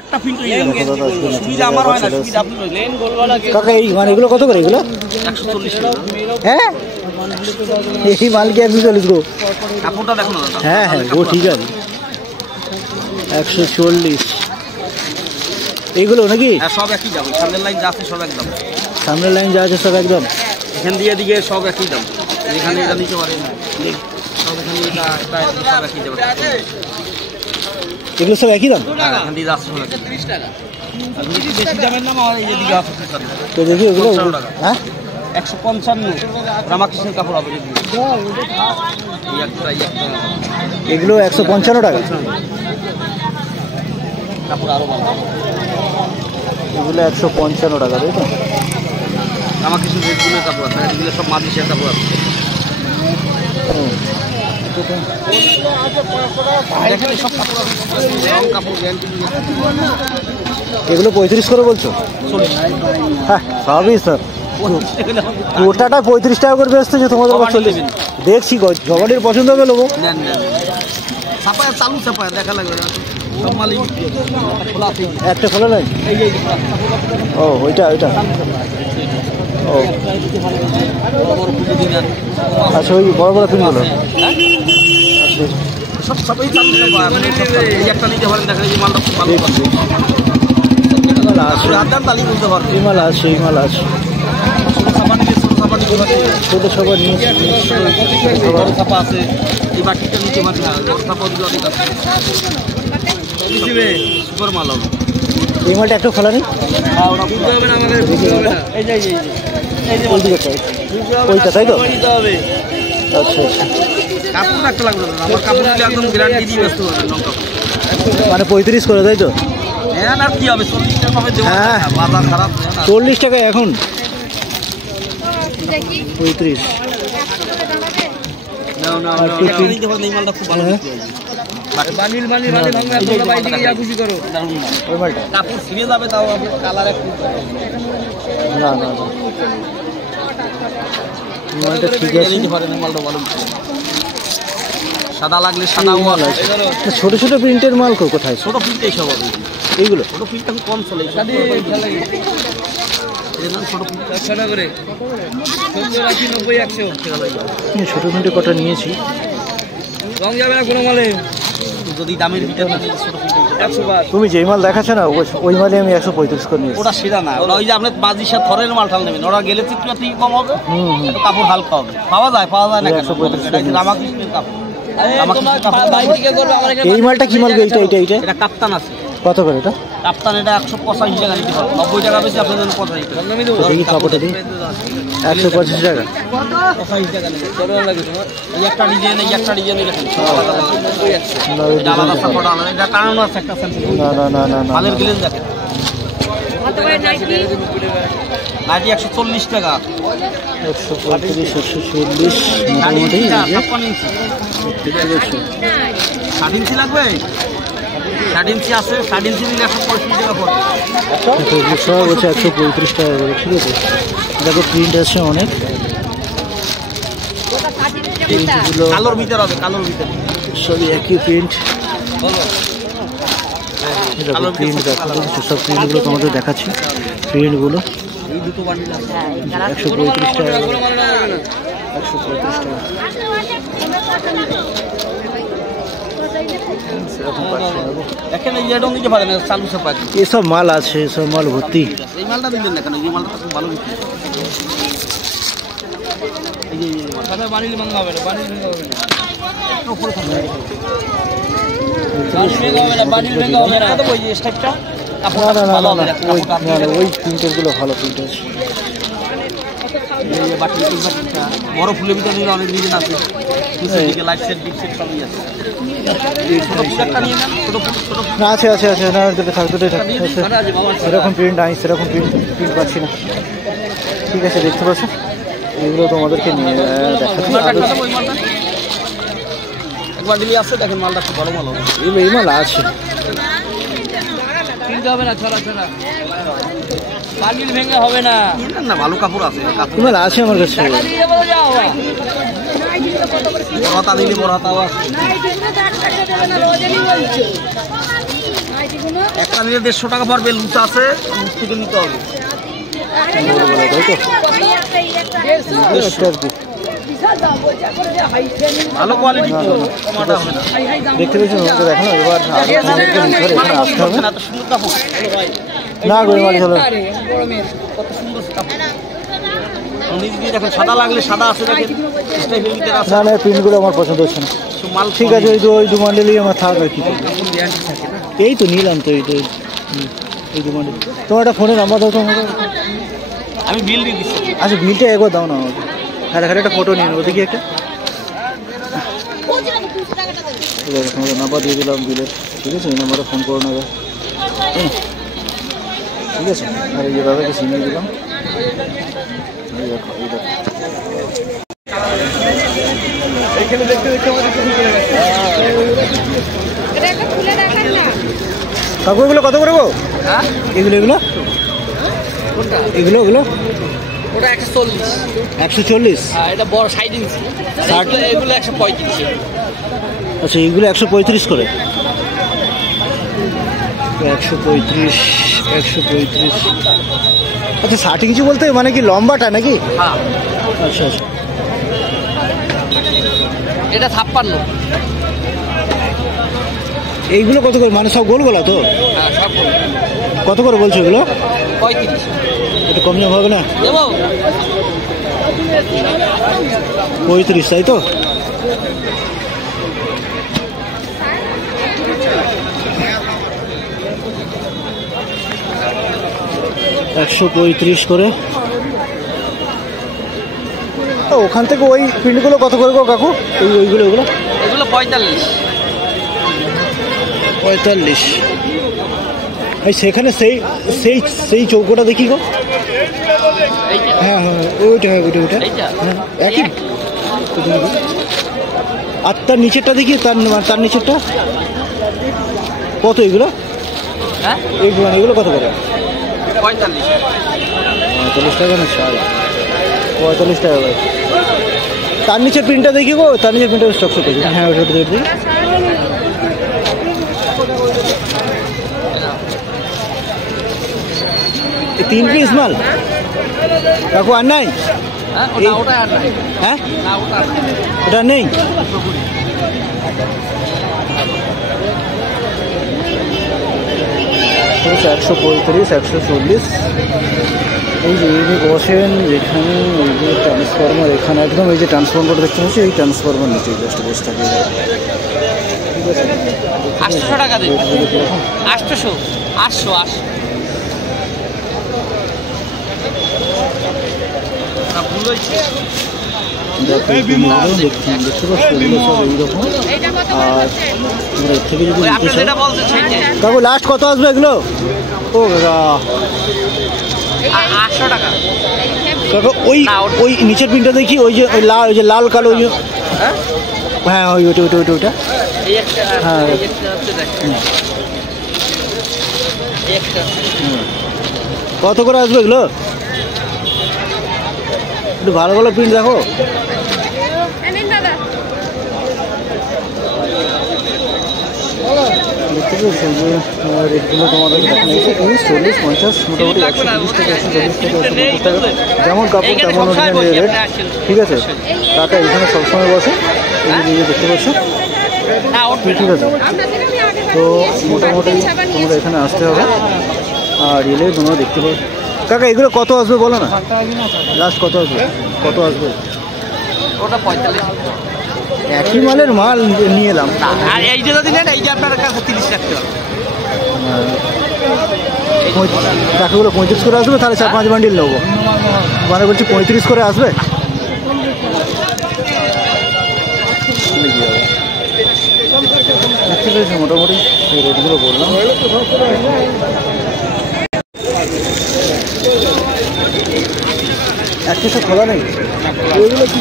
একটা প্রিন্ট সুবিধা আমার হয় না, সুবিধা আপনি লেন গোলওয়ালা কাকা এই মানে এগুলো কত করে এগুলো? 140 টাকা। হ্যাঁ এই মাল কি 140 গো? কাপড়টা দেখো না দাদা। হ্যাঁ হ্যাঁ ও ঠিক আছে 140 এইগুলো নাকি? হ্যাঁ সব একই দাম, সামনের লাইন যা আছে সব একদম। সামনের লাইন যা আছে সব একদম এখান দিয়ে এদিকে সব একই দাম। এখানে এটা নিতে পারেন সব, এখানে এটা সব একই দাম। এগুলো সব একই দাম? হ্যাঁ এখান দিয়ে যাচ্ছে 30 টাকা। আপনি কি বেশি দামের নাম আর এই দিকে আছে তো দেখি এগুলো হ্যাঁ 155 রামাকৃষ্ণের কাপড় হবে এই একটা এগুলো 155 টাকা। কাপড় আরো ভালো এগুলো 155 টাকা তাই তো? রামাকৃষ্ণ রেডগুলোর কাপড় আছে, এগুলো সব মাদিসের কাপড় আছে। এগুলো 35 করে বলছো? হ্যাঁ সবই স্যার গোটাটা 35 টাকা করে বেচতে যে তোমাদের কাছে চলে দেখছি জবানির পছন্দ হবে লোক ছাপায় চালু ছাপায় দেখা লাগবে না সব মালিক একটা খোলা নাই। ও ওইটা ওইটা ও আচ্ছা ওই বড় বড় পিনগুলো সব সবই চালু ছাপায়। এই একটা নিতে পারেন, দেখা যায় মালটা খুব ভালো তালি বলতে পারবেন। এই মাল আছে এই মাল আছে ছোট ছাপা নিয়ে বড় ছাপা আছে। এই বাটিটা নিতে পারেন না, বড় ছাপা দিলে অনেক আছে। সুপার মাল হবে। এই মালটা একটু খোলা নেই? ওইটা তাই তো? আচ্ছা আচ্ছা কাপড় একটা লাগবে না, আমার কাপড় দিলে একদম গ্যারান্টি দিয়ে ব্যস্ত করবেন। মানে 35 করে তাই তো? হ্যাঁ আর কি হবে 40 টাকা হবে দেওয়া, বাজার খারাপ 40 টাকা এখন 35। নিতে পারেন, এই মালটা খুব ভালো কাপড় ছিঁড়ে যাবে, তাও কালার একটু না না মালটা ঠিক আছে। নিতে পারেন, মালটা ভালো সাদা লাগলে সাদা মাল আছে। ছোট ছোট প্রিন্টের মাল কোথায়? ছোট প্রিন্টে সব হবে এইগুলো। ছোট প্রিন্টটা খুব কম চলে ছোট প্রিন্টে কটা নিয়েছি রং যাবে না কোনো মালে যদি দামের ভিতরে ছোট প্রিন্টে। তুমি যেই মাল দেখাচ্ছ না ওই মালে আমি 135 করে নিয়েছি। ওটা সেটা না, ওরা ওই যে আপনি বাজির সাথে থরের মাল ঠাল নেবেন, ওরা গেলে চিত্র থেকে কম হবে, কাপড় হালকা হবে, পাওয়া যায় না। 135 রামাকৃষ্ণের কাপড়। এই মালটা কি মাল? এটা কাপ্তান আছে। কত করে এটা? কাপ্তান এটা 185 টাকা নিতে পারবেন, 90 টাকা বেশি আপনার জন্য 85 টাকা। দেখি কাপড়টা দিই 125 টাকা 85 টাকা নেবে। এই একটা ডিজাইন এই একটা ডিজাইন এটা আলাদা সাপোর্ট আলাদা, এটা কারণ আছে একটা স্যাম্পল। না মালের গ্লেজ দেখেন। নাইটি 140 টাকা 135 140 মোটামুটি 60 ইঞ্চি লাগবে, 60 ইঞ্চি আছে, 60 ইঞ্চি নিলে 135 টাকা পড়বে। সব হচ্ছে 135 টাকা করে। ঠিক আছে দেখো প্রিন্ট আছে অনেক, কালোর ভিতরে হবে, কালোর ভিতরে সবই একই প্রিন্ট। প্রিন্ট দেখো সব প্রিন্টগুলো তোমাদের দেখাচ্ছি। প্রিন্টগুলো এই দুটো বান্ডিল আছে 135 টাকা 135 টাকা। দেখেন এই যেটা নিতে পারেন চালু ছাপা। এসব মাল আছে, এসব মাল ভর্তি। এই মালটা দিবেন না কেন? এই মালটা খুব ভালো বিক্রি। এই যে সাদা বানিল ভাঙা হবে না, বানিল ভাঙা হবে না, উপরে থাকবে বানিল ভাঙা হবে না। তো ওই যে স্টেপটা ওই প্রিন্টারগুলো ভালো প্রিন্ট আছে। বড় ফুলের ভিতরে নিলে অনেক ডিজাইন আছে, লাইট সেট বিগ সেট সবই আছে। আছে আছে আছে না দুটো থাক দুটোই থাক। সেরকম প্রিন্ট নাই, সেরকম প্রিন্ট পাচ্ছি না। ঠিক আছে দেখতে পাচ্ছ এগুলো তোমাদেরকে নিয়ে আছে। দেখেন মালটা খুব ভালো মাল হবে, এই মাল আছে কিনতে হবে না, ছড়া ছড়া বান্ডিল ভেঙে হবে না, ভালো কাপড় আছে, কাপড় মাল আছে আমার কাছে। বড় হাতা দিলে বড় হাতাও আছে। একটা নিলে 150 টাকা পড়বে, লুচ আছে, লুচ থেকে নিতে হবে। ভালো কোয়ালিটি টমাটো হবে না, দেখতে পেয়েছেন দেখো এবার আসতে হবে এত সুন্দর কাপড় না গরমালি হলো কত সুন্দর কাপড়। দেখেন সাদা লাগলে সাদা আছে, দেখেন না না প্রিন্টগুলো আমার পছন্দ হচ্ছে না। মাল ঠিক আছে, ওই দু মডেলই আমার থাক আর কি। এই তো নিলাম তো, এই দু মডেল। তোমার একটা ফোনের নাম্বার দাও তো আমাকে। আমি বিল দিয়ে দিচ্ছি। আচ্ছা বিলটা একবার দাও না আমাকে, খালি একটা ফটো নিয়ে নেবো দেখি একটা। তোমাদের নাম্বার দিয়ে দিলাম বিলের, ঠিক আছে, এই নাম্বারে ফোন করে নেবে, ঠিক আছে। আর এই দাদাকে চিনিয়ে দিলাম, এই দেখো এই দেখো। এখানে দেখতে দেখতে আমাদের কাকু এগুলো কত করে গো? এগুলো এগুলো এগুলো এগুলো ওটা 140। 140? এটা বড় 60 ইঞ্চি। এগুলো 135। আচ্ছা এইগুলো 135 করে, 135 135। আচ্ছা 60 ইঞ্চি বলতে মানে কি লম্বাটা নাকি? হ্যাঁ। আচ্ছা আচ্ছা। এটা 56। এইগুলো কত করে, মানে সব গোল গোলা তো? হ্যাঁ সব গোল। কত করে বলছো এগুলো? 35। একটু কম দাম হবে না? দেবো 35, তাই তো? $135 করে। ওখান থেকে ওই প্রিন্টগুলো কত করে গো কাকু? ওইগুলো ওগুলো এগুলো 45। 45। এই সেখানে সেই সেই সেই চৌকোটা দেখি গো। হ্যাঁ হ্যাঁ ওইটা ওইটা ওইটা হ্যাঁ একই। আর তার নিচেরটা দেখি, তার নিচেরটা কত? এগুলো হ্যাঁ এগুলো কত করে? 45। 45 টাকা না? 45 টাকা ভাই। তার নিচের প্রিন্টটা দেখি গো, তার নিচের প্রিন্টটা স্টক শো দেখি। হ্যাঁ ওটা দেখি। 3 পিস মাল কাকু আর নাই? হ্যাঁ ওটা নেই। ঠিক আছে 135 140। এই যে ইনি বসেন যেখানে, এই যে ট্রান্সফরমার এখানে একদম, এই যে ট্রান্সফরমার দেখতে পাচ্ছি, এই ট্রান্সফরমার নিচে জাস্ট বসে থাকে। ঠিক আছে 800 টাকা দিন। 800 800 দেখতে পাচ্ছি এগুলো সব এইরকম। আর এর থেকে যদি কাকু লাস্ট কত আসবে এগুলো? ও $800 টাকা কাকু। ওই ওই নিচের পিনটা দেখি, ওই যে লাল কালো, ওই যে হ্যাঁ ওই ওইটা ওইটা ওইটা ওইটা হ্যাঁ। কত করে আসবে এগুলো? একটু ভালো ভালো প্রিন্ট দেখো। দেখতে পেয়েছেন যে রেটগুলো তোমাদের দেখেন, 40 50 মোটামুটি 130 টাকা 140 টাকা 150 টাকা, যেমন কাপড় তেমন অনুযায়ী রেট। ঠিক আছে কাকা এখানে সবসময় বসে, এই যে দেখতে পাচ্ছ। ঠিক আছে তো মোটামুটি তোমরা এখানে আসতে হবে আর এলে তোমরা দেখতে পাবে। কাকা এগুলো কত আসবে বলো না, লাস্ট কত আসবে? কত আসবে? ওটা 45। একই মালের মাল নিয়ে এলাম। আর এই যে যদি নেন, এই যে আপনার কাছে 30 রাখতে হবে। টাকাগুলো 35 করে আসবে, তাহলে 4-5 বান্ডিল নেবো। মানে বলছি 35 করে আসবে। ঠিক আছে মোটামুটি এই রেটগুলো বললাম। এক কিছু খোলা নেই, এইগুলো কি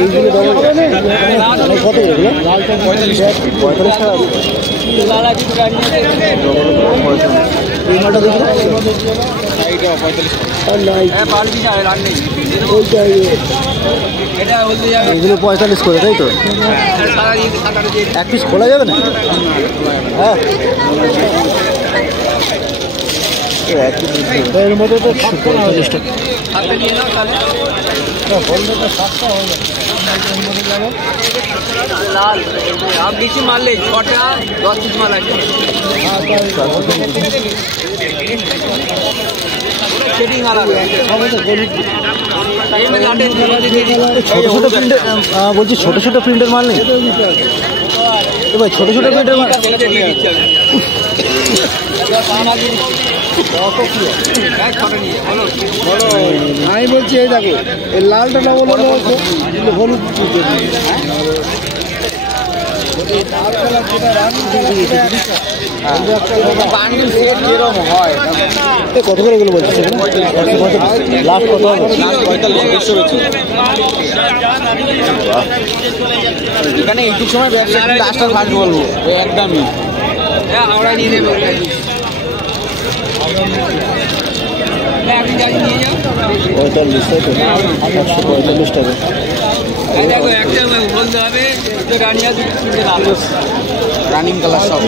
এইগুলো কত? এগুলো 45 টাকা। এই মালটা দেখুন, এগুলো 45 করে, তাই তো? এক পিস খোলা যাবে না? হ্যাঁ, এর মধ্যে তো 45 টাকা। आप नीचे माल ले छोटा 10 पीस माल আছে शेडिंग आ रहा है ये मैंने आटे ছোট ছোট প্রিন্টের, বলছি ছোট ছোট প্রিন্টের মাল নেই ভাই? ছোট ছোট প্রিন্টের মাল আমি বলছি এই দেখো এই লালটা ডবল হলো হলুদ কত করে এগুলো বলছি? লাস্ট কত হবে? এখানে এইটুক সময় ব্যবসা লাস্টটা ফার্স্ট বলবো একদমই আমরা নিয়ে নেবো আপনি গাড়ি নিয়ে যাও 45, তাই তো? 145 টাকা। দেখো একটা বলতে হবে রানিং কালার সব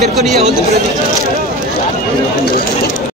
বের করে নিয়ে বলতে পারে